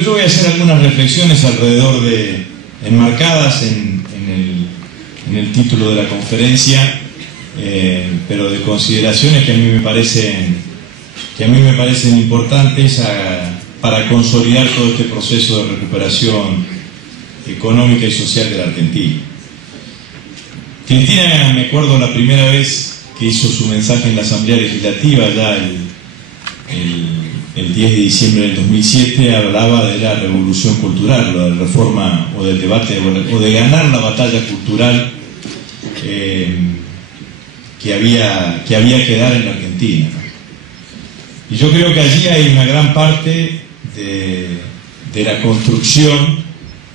Yo voy a hacer algunas reflexiones alrededor de, enmarcadas en el título de la conferencia, pero de consideraciones que a mí me parecen importantes para consolidar todo este proceso de recuperación económica y social de la Argentina. Cristina, me acuerdo la primera vez que hizo su mensaje en la Asamblea Legislativa, ya el 10 de diciembre del 2007, hablaba de la revolución cultural, o de la reforma, o del debate, o de ganar la batalla cultural que había que dar en la Argentina. Y yo creo que allí hay una gran parte de la construcción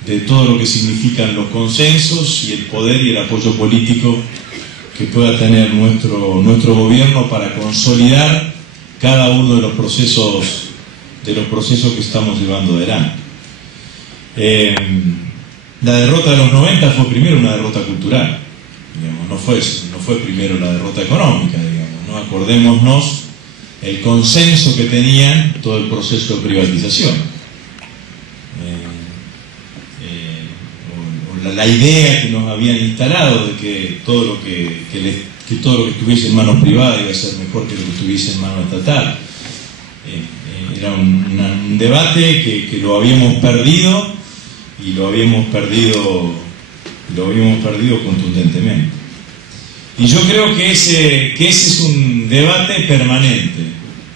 de todo lo que significan los consensos y el poder y el apoyo político que pueda tener nuestro gobierno para consolidar cada uno de los procesos que estamos llevando adelante. La derrota de los 90 fue primero una derrota cultural, digamos, no fue primero la derrota económica, digamos, ¿no? Acordémonos el consenso que tenían todo el proceso de privatización. La idea que nos habían instalado de que todo lo que estuviese en manos privadas iba a ser mejor que lo que estuviese en manos estatal. Era un debate que lo habíamos perdido, y lo habíamos perdido contundentemente. Y yo creo que ese es un debate permanente,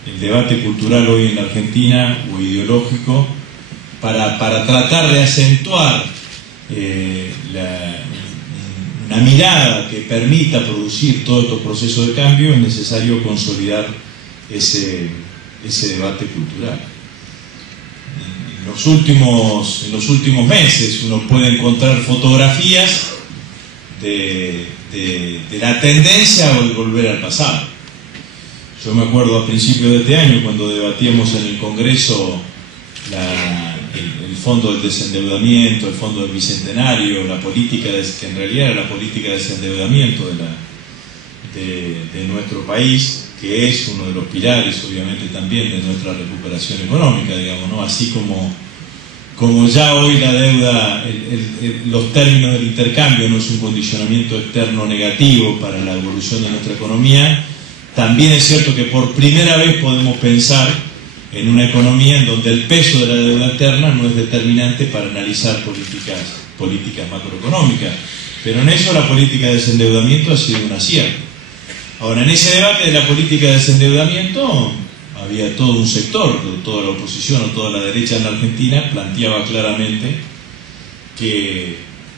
el debate cultural hoy en la Argentina, o ideológico, para tratar de acentuar una mirada que permita producir todos estos procesos de cambio. Es necesario consolidar ese debate cultural. En los últimos meses uno puede encontrar fotografías de la tendencia a volver al pasado. Yo me acuerdo a principios de este año, cuando debatíamos en el Congreso el fondo del desendeudamiento, el fondo del bicentenario, la política que en realidad era la política de desendeudamiento de nuestro país, que es uno de los pilares, obviamente, también de nuestra recuperación económica, digamos, ¿no? Así como ya hoy la deuda, los términos del intercambio no es un condicionamiento externo negativo para la evolución de nuestra economía, también es cierto que por primera vez podemos pensar en una economía en donde el peso de la deuda externa no es determinante para analizar políticas macroeconómicas. Pero en eso la política de desendeudamiento ha sido un acierto. Ahora, en ese debate de la política de desendeudamiento había todo un sector, toda la oposición o toda la derecha en la Argentina planteaba claramente que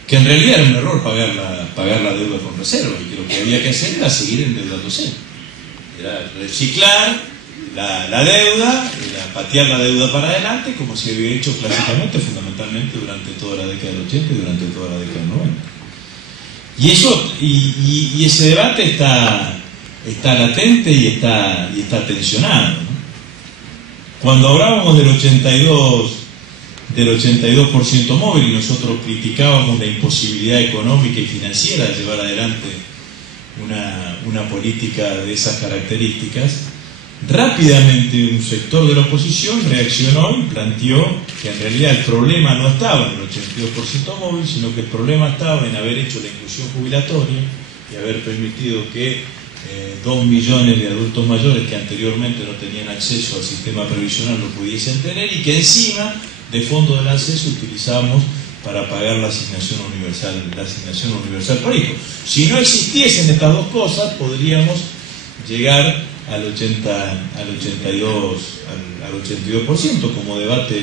en realidad era un error pagar la deuda con reserva, y que lo que había que hacer era seguir endeudándose. Era reciclar la deuda, era patear la deuda para adelante, como se había hecho clásicamente, fundamentalmente durante toda la década del 80 y durante toda la década del 90. Y ese debate está latente y está tensionado, ¿no? Cuando hablábamos del 82% móvil, y nosotros criticábamos la imposibilidad económica y financiera de llevar adelante una política de esas características, rápidamente un sector de la oposición reaccionó y planteó que en realidad el problema no estaba en el 82% móvil, sino que el problema estaba en haber hecho la inclusión jubilatoria y haber permitido que 2 millones de adultos mayores que anteriormente no tenían acceso al sistema previsional lo pudiesen tener, y que encima de fondo del acceso utilizamos para pagar la asignación universal por hijo. Si no existiesen estas dos cosas, podríamos llegar al 82% como debate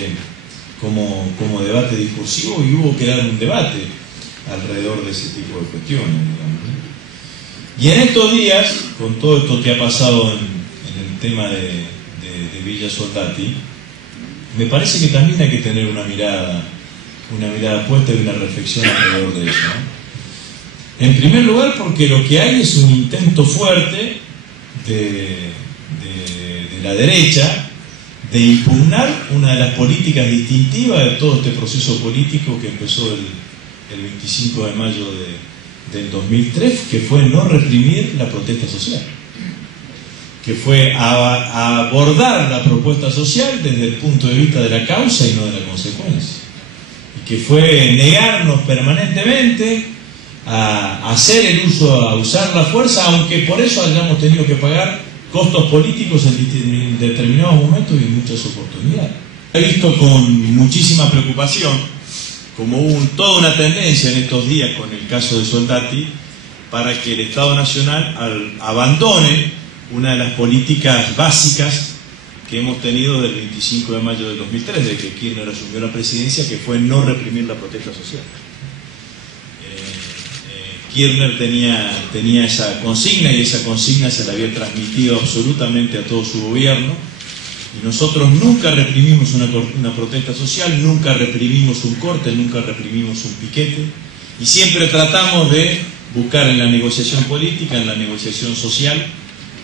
discursivo, y hubo que dar un debate alrededor de ese tipo de cuestiones, digamos, ¿no? Y en estos días, con todo esto que ha pasado en el tema de Villa Soldati, me parece que también hay que tener una mirada puesta y una reflexión alrededor de eso, ¿no? En primer lugar, porque lo que hay es un intento fuerte de la derecha de impugnar una de las políticas distintivas de todo este proceso político que empezó el 25 de mayo del 2003, que fue no reprimir la protesta social, que fue a abordar la propuesta social desde el punto de vista de la causa y no de la consecuencia, y que fue negarnos permanentemente a hacer el uso, a usar la fuerza, aunque por eso hayamos tenido que pagar costos políticos en determinados momentos y en muchas oportunidades. He visto con muchísima preocupación como hubo toda una tendencia en estos días con el caso de Soldati para que el Estado Nacional abandone una de las políticas básicas que hemos tenido del 25 de mayo del 2003, de que Kirchner asumió la presidencia, que fue no reprimir la protesta social. Kirchner tenía esa consigna, y esa consigna se la había transmitido absolutamente a todo su gobierno, y nosotros nunca reprimimos una protesta social, nunca reprimimos un corte, nunca reprimimos un piquete, y siempre tratamos de buscar en la negociación política, en la negociación social,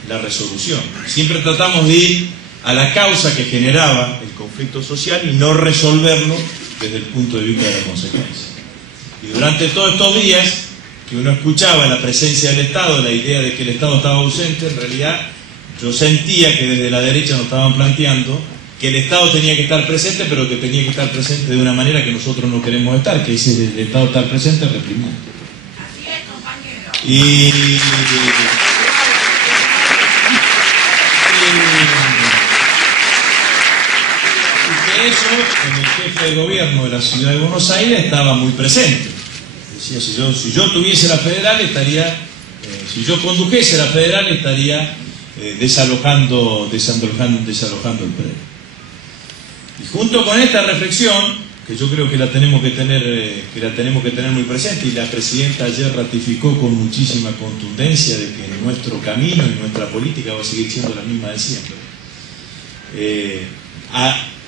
la resolución. Siempre tratamos de ir a la causa que generaba el conflicto social y no resolverlo desde el punto de vista de la consecuencia. Y durante todos estos días que uno escuchaba la presencia del Estado, la idea de que el Estado estaba ausente, en realidad yo sentía que desde la derecha nos estaban planteando que el Estado tenía que estar presente, pero que tenía que estar presente de una manera que nosotros no queremos estar, que es el Estado estar presente reprimiendo. Así es, compañero. Y que eso en el jefe de gobierno de la ciudad de Buenos Aires estaba muy presente. Decía, si yo tuviese la federal estaría, si yo condujese la federal estaría desalojando el predio. Y junto con esta reflexión, que yo creo que la tenemos que tener muy presente, y la presidenta ayer ratificó con muchísima contundencia de que nuestro camino y nuestra política va a seguir siendo la misma de siempre.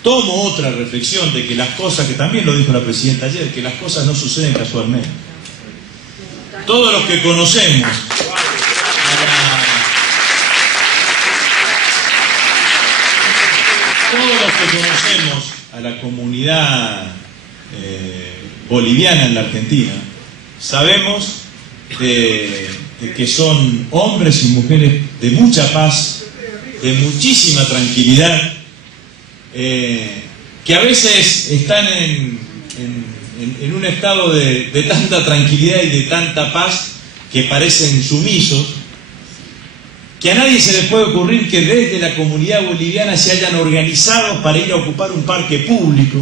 Tomo otra reflexión de que las cosas, que también lo dijo la presidenta ayer, que las cosas no suceden casualmente. Todos los que conocemos a la comunidad boliviana en la Argentina, sabemos de que son hombres y mujeres de mucha paz, de muchísima tranquilidad, que a veces están en un estado de tanta tranquilidad y de tanta paz que parecen sumisos, que a nadie se les puede ocurrir que desde la comunidad boliviana se hayan organizado para ir a ocupar un parque público.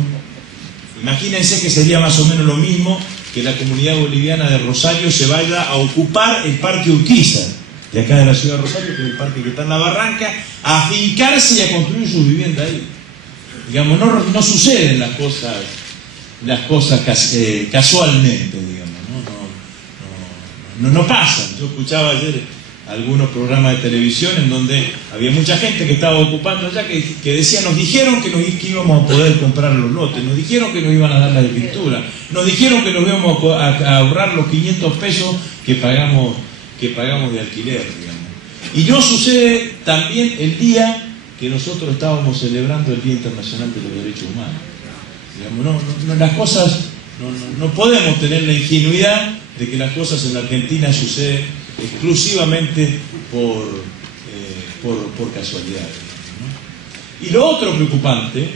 Imagínense que sería más o menos lo mismo que la comunidad boliviana de Rosario se vaya a ocupar el parque Urquiza, de acá de la ciudad de Rosario, que es el parque que está en la barranca, a afincarse y a construir su vivienda ahí. Digamos, no suceden las cosas casualmente, digamos, no pasan. Yo escuchaba ayer algunos programas de televisión en donde había mucha gente que estaba ocupando allá, que decía, nos dijeron que íbamos a poder comprar los lotes, nos dijeron que nos iban a dar la escritura, nos dijeron que nos íbamos a ahorrar los 500 pesos que pagamos de alquiler, digamos. Y no sucede también el día que nosotros estábamos celebrando el Día Internacional de los Derechos Humanos. Digamos, las cosas, no podemos tener la ingenuidad de que las cosas en la Argentina suceden exclusivamente por casualidad, ¿no? Y lo otro preocupante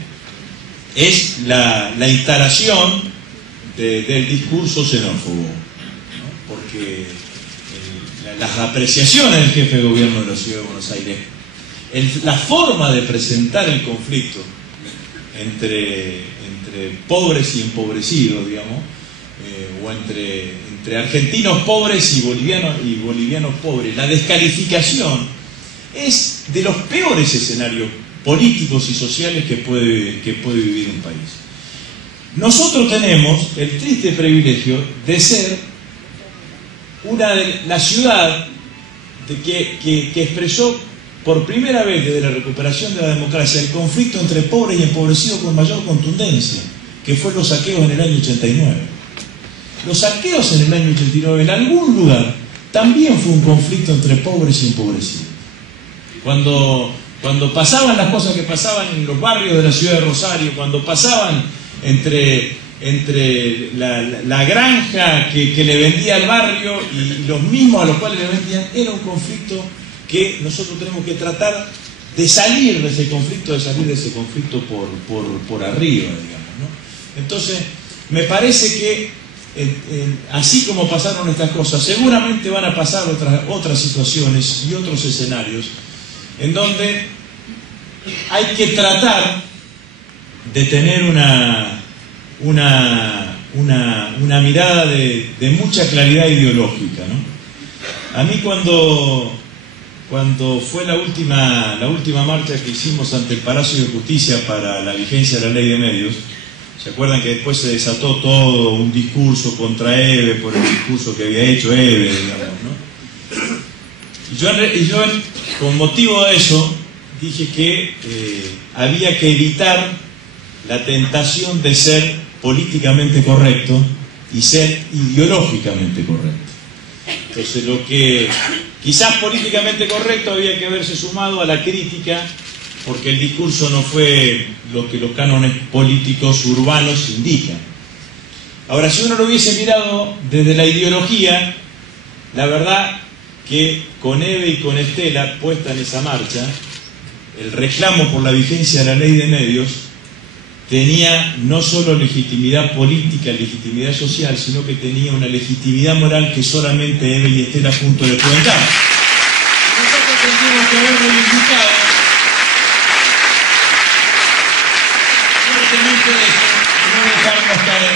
es la instalación del discurso xenófobo, ¿no? Porque las apreciaciones del jefe de gobierno de la ciudad de Buenos Aires, la forma de presentar el conflicto entre pobres y empobrecidos, digamos, o entre argentinos pobres y bolivianos pobres, la descalificación es de los peores escenarios políticos y sociales que puede vivir un país. Nosotros tenemos el triste privilegio de ser la ciudad que expresó por primera vez desde la recuperación de la democracia el conflicto entre pobres y empobrecidos con mayor contundencia, que fue los saqueos en el año 89. Los saqueos en el año 89, en algún lugar, también fue un conflicto entre pobres y empobrecidos. Cuando pasaban las cosas que pasaban en los barrios de la ciudad de Rosario, cuando pasaban entre la granja que le vendía al barrio y los mismos a los cuales le vendían, era un conflicto que nosotros tenemos que tratar de salir de ese conflicto, por arriba, digamos, ¿no? Entonces, me parece que así como pasaron estas cosas, seguramente van a pasar otras situaciones y otros escenarios en donde hay que tratar de tener una mirada de mucha claridad ideológica, ¿no? A mí cuando fue la última marcha que hicimos ante el Palacio de Justicia para la vigencia de la Ley de Medios, ¿se acuerdan que después se desató todo un discurso contra Eve por el discurso que había hecho Eve, digamos, ¿no? Y yo con motivo de eso dije que había que evitar la tentación de ser políticamente correcto y ser ideológicamente correcto. Entonces, lo que quizás políticamente correcto había que verse sumado a la crítica, porque el discurso no fue lo que los cánones políticos urbanos indican. Ahora, si uno lo hubiese mirado desde la ideología, la verdad que con Eve y con Estela puesta en esa marcha, el reclamo por la vigencia de la Ley de Medios tenía no solo legitimidad política, legitimidad social, sino que tenía una legitimidad moral que solamente Eve y Estela juntos le pueden dar. Nosotros tendríamos que haber reivindicado fuertemente eso y no dejarnos caer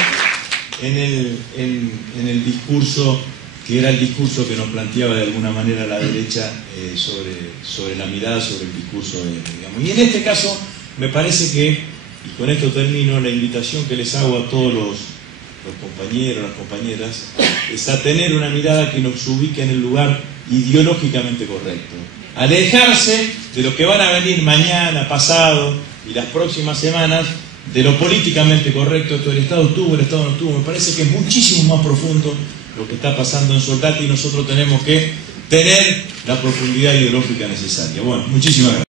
en el discurso que era el discurso que nos planteaba de alguna manera la derecha sobre la mirada sobre el discurso de Eve, digamos. Y en este caso me parece que, y con esto termino, la invitación que les hago a todos los compañeros, las compañeras, es a tener una mirada que nos ubique en el lugar ideológicamente correcto. Alejarse de lo que van a venir mañana, pasado y las próximas semanas, de lo políticamente correcto. Esto, el Estado estuvo, el Estado no estuvo. Me parece que es muchísimo más profundo lo que está pasando en Soldati y nosotros tenemos que tener la profundidad ideológica necesaria. Bueno, muchísimas gracias.